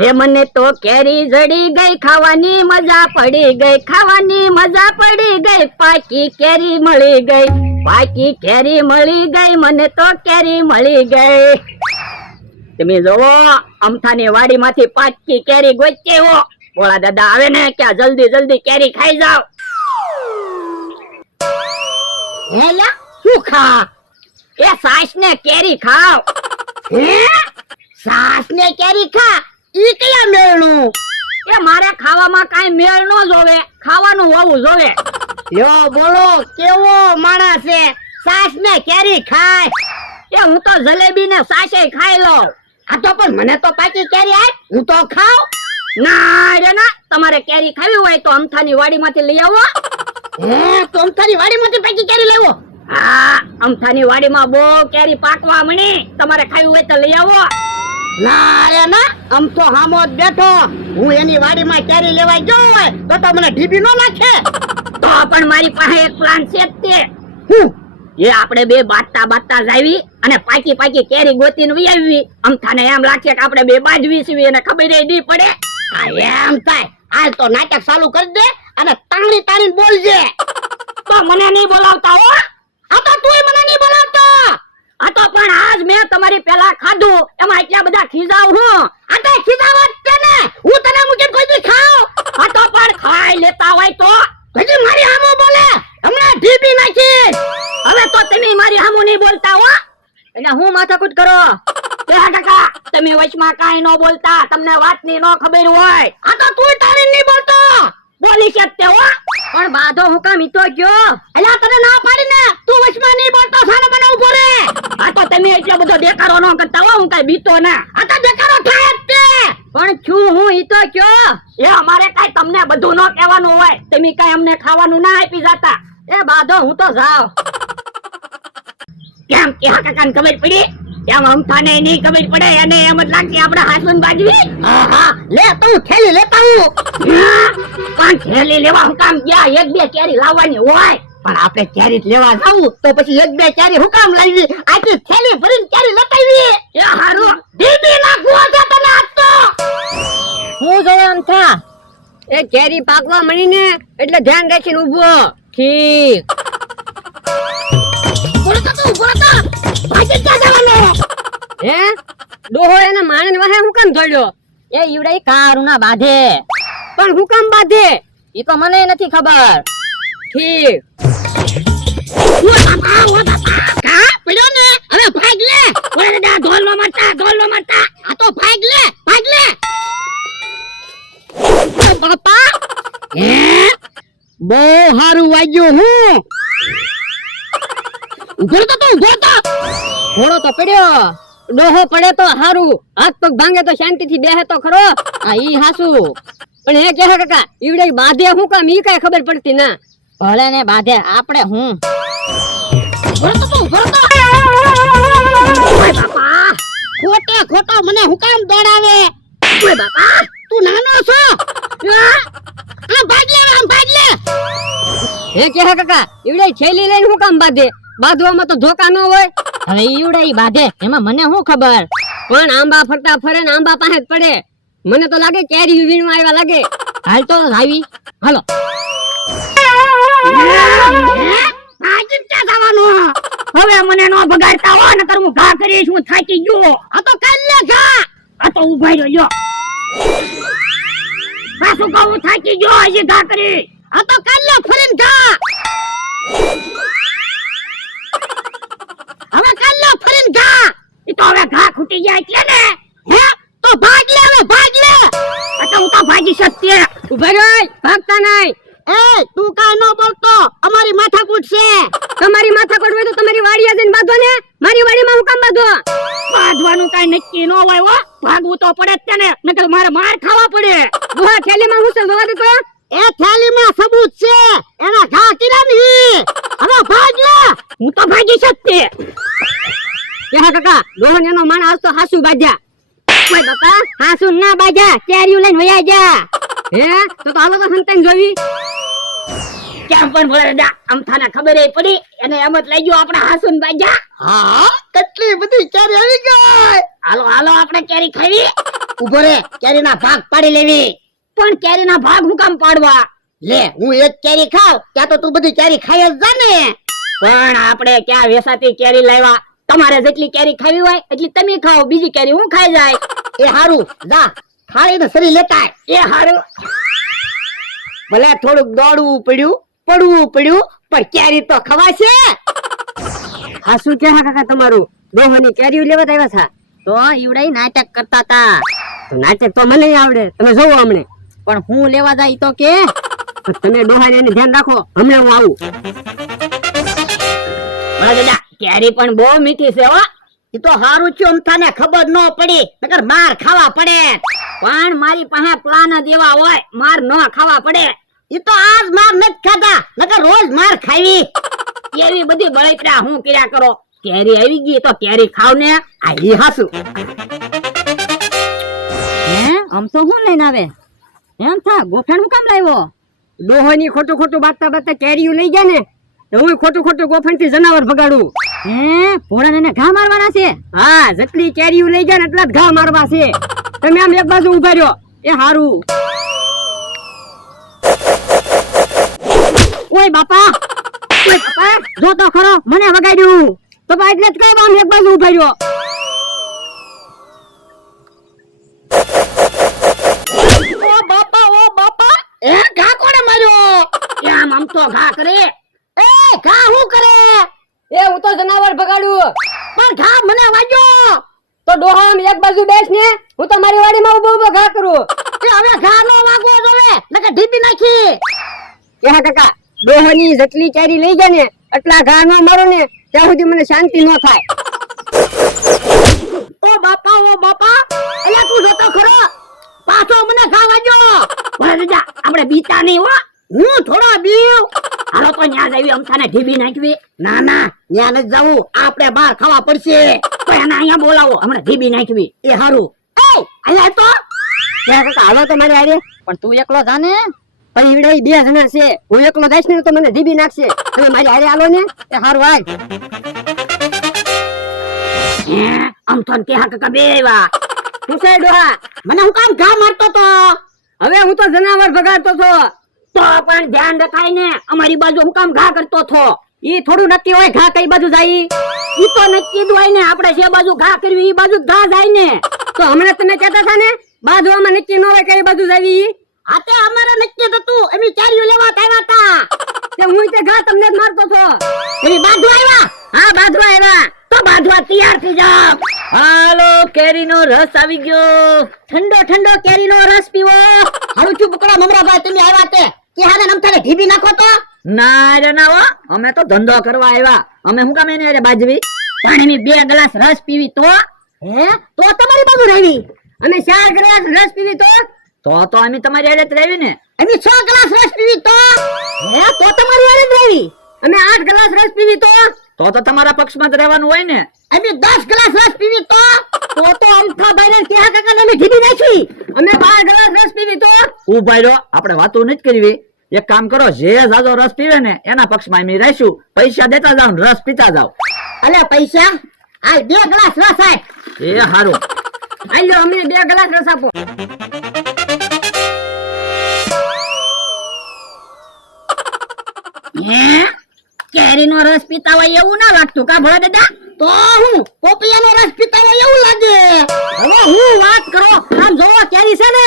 હે મને તો કેરી જડી ગઈ, ખાવાની મજા પડી ગઈ, ખાવાની મજા પડી ગઈ, પાકી કેરી મળી ગઈ, પાકી કેરી મળી ગઈ, મને તો કેરી મળી ગઈ. તમે જોવો અમથાની વાડીમાંથી પાકી કેરી ગોચી હો. ભોળા દાદા આવે ને કે જલ્દી જલ્દી કેરી ખાઈ જાવ. હેલા શું ખા? એ સાસ ને કેરી ખાવ. હે સાસ ને કેરી ખા? ઈ કયા મેળનું? એ મારે ખાવામાં કાઈ મેળ નો જોવે, ખાવાનું હોવું જોવે. યો બોલો કેવો માણસ છે, સાસ ને કેરી ખાય? એ હું તો જલેબી ને સાસે ખાઈ લઉં. આ તો પણ મને તો પાકી કેરી આપ, હું તો ખાઉં. ના રે ના, તમારે કેરી ખાવી હોય તો અમથાની વાડીમાંથી લઈ આવો. હે તો અમથાની વાડીમાંથી પાકી કેરી લેવો? હા, અમથાની વાડીમાં બહુ કેરી પાકવા મળી, તમારે ખાવી હોય તો લઈ આવો. ના રે ના, આમ તો હામો જ બેઠો, હું એની વાડીમાં કેરી લેવા ગયો હોય તો મને ઢીબી નો નાખે. તો પણ મારી પાસે એક પ્લાન છે જ તે. હું એ આપણે બે બાટતા જાવી અને પાકી પાકી કેરી ગોતીને વી આવી. અમથાને એમ લાગશે કે આપણે બે બાજવી છીએ અને ખબર નહીં પડે. આ એમ થાય, હાલ તો નાટક ચાલુ કરી દે અને તાણી તાણી બોલજે. તો મને નહીં બોલાવતા હો. આ તો તુંય મને નહીં બોલાવતો. આ તો પણ આજ મેં તમારી પેલા ખાધું, એમાં એટલા બધા ખીજાવ હું. આ તો ખીજાવા જ છે ને, હું તને મૂકીને કોઈ દી ખાઉં. આ તો પણ ખાઈ લેતા હોય તો હજી મારી સામે બોલે, હમણાં ઢીબી નાખી. હવે તો તમે મારી સામે નહીં બોલતા હો. એટલે હું માથાકૂટ કરો? એ કાકા તમે વચમાં કાઈ ન બોલતા, તમને વાતની નો ખબર હોય. આ તો તું તારી નહીં બોલતો, બોલી શકતે હો. પણ બાધો હું કામ ઈતો ગયો? અલ્યા તને ના પાડી ને, તું વચમાં નહીં બોલતો, સાને મને ઉભો રે. આ તો તમે એટલો બધો દેખાડો ન કરતા હો, હું કઈ બીતો ના. આ તો દેખાડો થાય જ તે. પણ છું હું ઈતો ગયો? એ અમારે કઈ તમને બધું ન કહેવાનું હોય, તમે કઈ અમને ખાવાનું ના આપી જાતા. એ બાધો હું તો જાવ. કેમ કે હા કાકાને ખબર પડી? એમ અમથાને નહીં ખબર પડે, અને એમ જ લાગશે આપણે હાસુન બાજવી. હા લે તું થેલી લેતા હું. પણ થેલી લેવા હું કામ ગયા? એક બે કેરી લાવવાની હોય. પણ આપણે કેરી લેવા જાવું તો પછી એક બે કેરી હું કામ લાવી? આખી થેલી ભરીને કેરી લટાવી. એ હારું ઢીબી નાખવો છે તને આજ તો. હું જોવે અમથા એ કેરી પાકવા મળી ને એટલે ધ્યાન રાખીને ઊભો. ઠીક. હે ડોહો એને માણેને વાહે હું કામ ધોડ્યો? એ ઈવડે કારું ના બાંધે. પણ હું કામ બાંધે ઈ તો મને નથી ખબર. ઠીક. કા પડ્યો ને, હવે ભાગ લે. ઓરે દાદા ઢોલ નો મારતા, ઢોલ નો મારતા. આ તો ભાગ લે, ભાગ લે. બાપા હે બહુ હારું વાગ્યું. હું ઉભો તો ઘોડો તો પડ્યો, ડોહો પડે તો હારું, હાથ પગ ભાંગે તો શાંતિથી બેહે તો ખરો. આ ઈ હાસુ. પણ એ કહે કાકા ઈવડે બાંધે હું કામ ઈ કઈ ખબર પડતી ના. ભલે ને બાંધે, આપણે હું બાપા ખોટે ખોટો મને હું કામ દોડાવે? બાપા તું નાનો છો. આમ ભાગ લે, આમ ભાગ લે. હે કહે કાકા ઈવડે છેલી લઈને હું કામ બાંધે? બાંધવામાં તો ધોકા ન હોય. હવે ઈવડે ઈ બાંધે એમાં મને શું ખબર? પણ આંબા ફરતા ફરે ને આંબા પાસે જ પડે. મને તો લાગે કેરી વીણવા આવ્યા લાગે. હાલ તો આવી હાલો. હવે મને નો બગાડતા હો, નકર હું ઘા કરીશ. હું થાકી ગયો. આ તો કાલ લે ઘા. આ તો ઉભા રહ્યો. પાછું કહું થાકી ગયો, હજી ઘા કરી. આ તો કાલ લે ફરીને ઘા. હવે કાલ્લો ફરીને ઘા. ઈ તો હવે ઘા ખૂટી ગયા એટલે ને. હે તો ભાગ લે, હવે ભાગ લે. આ તો હું તો ભાગી શકતી. ઉભા રહો, ભાગતા નહીં. એ તું કાઈ ન બોલતો, અમારી માથાકૂટ છે. તમારી માથાકૂટ હોય તો તમારી વાડીએ જઈને બાંધો ને. મારી વાડીમાં હું કામ બાંધો? બાંધવાનું કાઈ નક્કી ન હોય હો, ભાગવું તો પડે જ ને, નકર મારે માર ખાવા પડે. દોહા થેલીમાં હું છે જોવા દે તો. એ થેલીમાં સબૂત છે, એના ઘા કર્યા નહીં. હવે ભાગ લે. હું તો ભાગી શકતી. યા કાકા રોહન એનો માણ આજ તો હાસુ બાજા. ઓય બાપા હાસુ ના બાજા, કેરીઓ લઈને વયા જા. હે તો હાલો તો સંતાન જોવી. કેમ પણ બોલે દાદા, અમથાને ખબર એ પડી, એને એમ જ લઈ ગયો આપણે હાસુ ને બાજા. હા કેટલી બધી કેરી આવી ગઈ. હાલો હાલો આપણે કેરી ખાવી. ઉભો રે, કેરીના ભાગ પાડી લેવી. પણ કેરીના ભાગ હું કામ પાડવા? લે, હું એક કેરી ખાવ ત્યાં તો તું બધી કેરી ખાઈ જ જા ને. પણ આપણે ક્યાં વેસાતી કેરી લાવ્યા? તમારે જેટલી કેરી ખાવી હોય એટલી તમે ખાઓ, બીજી કેરી હું ખાઈ જાય. એ હારું, જા થાળીને સરી લેતા આય. એ હારું. ભલે થોડુંક દોડવું પડ્યું, પડવું પડ્યું, પણ કેરી તો ખવાશે. હા શું કે કાકા તમારું ડોહાની કેરીઓ લેવા આવ્યા હતા? તો ઈવડાઈ નાટક કરતા હતા. તો નાટક તો મને આવડે, તમે જોવો હમણે. પણ હું લેવા જાય તો કે તમે ડોહાને ધ્યાન રાખો, હમણાં હું આવું. દાદા કેરી પણ બહુ મીઠી છે હો. ઈ તો હારું થયું અમથાને ખબર ન પડી, નકર માર ખાવા પડે. પણ મારી પાસે પ્લાન જ એવા હોય, માર ન ખાવા પડે. ઈ તો આજ માર નથી ખાતા, નકર રોજ માર ખાવી. એવી બધી બળતરા હું કર્યા કરો. કેરી આવી ગઈ તો કેરી ખાવ ને. આ ઈ હાસુ. હે આમ તો હું લઈને આવે? એમ થા ગોફણ હું કામ લાવ્યો? ડોહાની ખોટું ખોટું બાતતા બાતતા કેરીઓ લઈ ગયા ને, હું ખોટું ખોટું ગોફણ થી જનાવર ભગાડું. હે ભોળાને એને ઘા મારવાના છે? હા, જેટલી કેરીઓ લઈ ગયા ને એટલા જ ઘા મારવા છે. તમે આમ એક બાજુ ઉભા રહ્યો, એ હારું. ઓય બાપા, ઓય બાપા, જો તો ખરો મને વગાડ્યું. બાપા એટલે જ કઈ આમ એક બાજુ ઉભા રહ્યો. ઓ બાપા, એ ઘા કોણે માર્યો? આમ તો ઘા કરે. એ ઘા હું કરે? એ હું તો જનાવર ભગાડું. પણ ઘા મને વાગ્યો. તો ડોહામ એક બાજુ બેસ ને, હું તો મારી વાડીમાં ઉભો ઉભો ઘા કરું. એ હવે ઘા નો વાગવો જોવે, નકર ઢીપી નાખી. એ હા કાકા, ડોહાની જેટલી કેરી લઈ ગયા ને એટલા ઘા ન મારો ને ત્યાં સુધી મને શાંતિ ન થાય. ઓ બાપા, અલ્યા તું જોતો ખરો, પાછો મને ઘા વાગ્યો. ભલે જા, આપણે બીતા નહીં હો. હું થોડો બીવ. હાલો તો ન્યા જઈએ, અમથાને ઢીબી નાખવી. ના ન્યા નથી જવું, આપણે બહાર ખાવા પડશે. તો એને અહીંયા બોલાવો, હમણાં ઢીબી નાખવી. એ હારું. એ અહીંયા તો કાકા હાલો તો મારી હારે. પણ તું એકલો જા ને, પણ ઈવડે બે જણા છે. હું એકલો જઈશ ને તો મને ઢીબી નાખશે. તમે મારી હારે હાલો ને, એ હારું હાલ. અમથાને કે હા કાકા બે આવ્યા. તું છે ડોહા, મને હું કામ ઘા મારતો તો? હવે હું તો જનાવર ભગાડતો છો. તો પણ ધ્યાન રખાય ને, અમારી બાજુ હું કામ ઘા કરતો છો? ઈ થોડું નક્કી હોય ઘા કઈ બાજુ જાય? ઈ તો નક્કી જ હોય ને, આપણે જે બાજુ ઘા કરવી ઈ બાજુ ઘા જાય ને. તો હમણાં તમે કહેતા હતા ને બાજુમાં નક્કી ન હોય કઈ બાજુ જાય. આ તે અમારે નક્કી હતું, અમે ચારીઓ લેવા આવ્યા હતા. તે હું તે ઘા તમને જ મારતો છો. એની બાજુ આવ્યા? હા બાજવા આવ્યા. તો બાજવા તૈયાર થઈ જાવ. હાલો કેરીનો રસ આવી ગયો. ઠંડો ઠંડો કેરીનો રસ પીવો. હારું છું બકરા મમરાભાઈ, તમે આવ્યા તે કે હાને નમથાને ઢીબી નાખો તો? ના રે ના હો, અમે તો ધંધો કરવા આવ્યા. અમે હું કામ એને અરે બાજવી? પાણીની 2 ગ્લાસ રસ પીવી તો? હે તો તમારી બાજુ રહેવી. અમે 4 ગ્લાસ રસ પીવી તો અમે તમારી હારે જ રહેવી ને. અમે 6 ગ્લાસ રસ પીવી તો? હે તો તમારી હારે જ રહેવી. અમે 8 ગ્લાસ રસ પીવી તો તમારા પક્ષમાં જ રહેવાનું હોય ને. અમે 10 ગ્લાસ રસ પીવી તો? તો અમથા ભાઈને ત્યાં કાકાને અમે ઢીબી નાખી. અમે 12 ગ્લાસ રસ પીવી તો? ઉભાઈ રહો, આપણે વાતો નથી કરવી. એક કામ કરો, જે જાજો રસ પીવે ને એના પક્ષમાં અમે રહીશું. પૈસા દેતા જાવ ને રસ પીતા જાવ. અલે પૈસા આ 2 ગ્લાસ રસ આય. એ હારું, આલ્યો અમને 2 ગ્લાસ રસ આપો. હે કેરીનો રસ પીતા હોય એવું ના લાગતું કા ભોળા દાદા? તો હું પોપિયાનો રસ પીતા હોય એવું લાગે. હવે હું વાત કરો, આમ જોવો કેરી છે ને,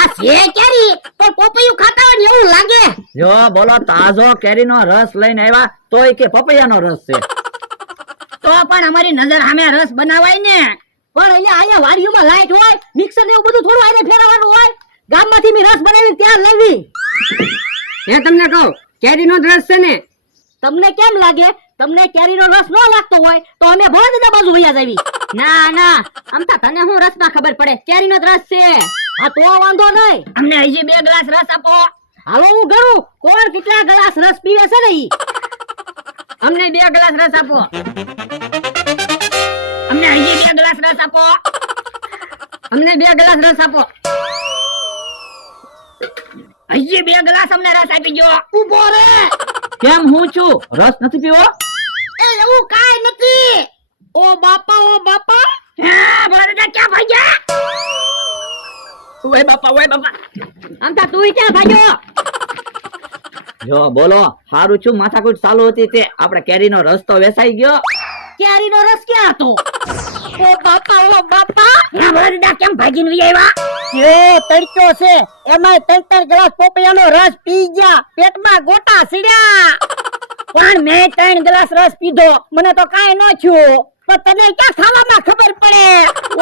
આ છે કેરી પણ પોપિયું ખાતા હોય ને એવું લાગે. જો બોલો, તાજો કેરીનો રસ લઈને આવ્યા તોય કે પપૈયાનો રસ છે. તો પણ અમારી નજર સામે રસ બનાવાય ને. પણ અહીંયા વાડીઓમાં લાઈટ હોય, મિક્સર ને એવું બધું થોડું આને ફેરવવાનું હોય. ગામમાંથી મી રસ બનાવીને ત્યાં લાવી. એ તમને કહું, કેરીનો જ રસ છે ને. તમને કેમ લાગે? તમને કેરીનો રસ ન લાગતો હોય તો અમે ભોળા દાદા બાજુ વયા જાવી. ના અમતા તને હું રસમાં ખબર પડે, કેરીનો જ રસ છે. હા તો વાંધો નહીં, અમને હજી 2 ગ્લાસ રસ આપો. હાલો હું ગણું કોણ કેટલા ગ્લાસ રસ પીવે છે ને ઈ. અમને 2 ગ્લાસ રસ આપો. અમને હજી 2 ગ્લાસ રસ આપો. અમને 2 ગ્લાસ રસ આપો. હજી 2 ગ્લાસ અમને રસ આપી ગયો. ઉભો રે. કેમ હું છું? રસ નથી પીવો? એ એવું કાઈ નથી. ઓ બાપા, હે ભોળા દાદા ક્યાં ભાગ્યા? ઓય બાપા આમ થા તું ક્યાં ભાગ્યો? જો બોલો હારું છું માથાકૂટ ચાલુ હતી તે આપણે કેરીનો રસ્તો વેસાઈ ગયો. કેરીનો રસ ક્યાં હતો? ઓ બાપા હે વરડા કેમ ભાગીને વી આવ્યા? એ તડક્યો છે એમાં 3 ગ્લાસ પોપૈયાનો રસ પી ગયા, પેટમાં ગોટા સીડ્યા. પણ મેં 3 ગ્લાસ રસ પીધો, મને તો કાંઈ ન થયું. પણ તને ક્યાં ખાવામાં ખબર પડે?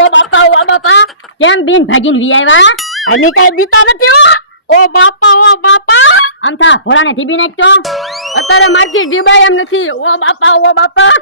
ઓ બાપા કેમ બીન ભાગીને વી આવ્યા? આની કઈ બીતા નથી હો. ઓ બાપા આમ થા ભોળાને ઢીબી નાખતો. અત્યારે મારથી ડીબાય એમ નથી. ઓ બાપા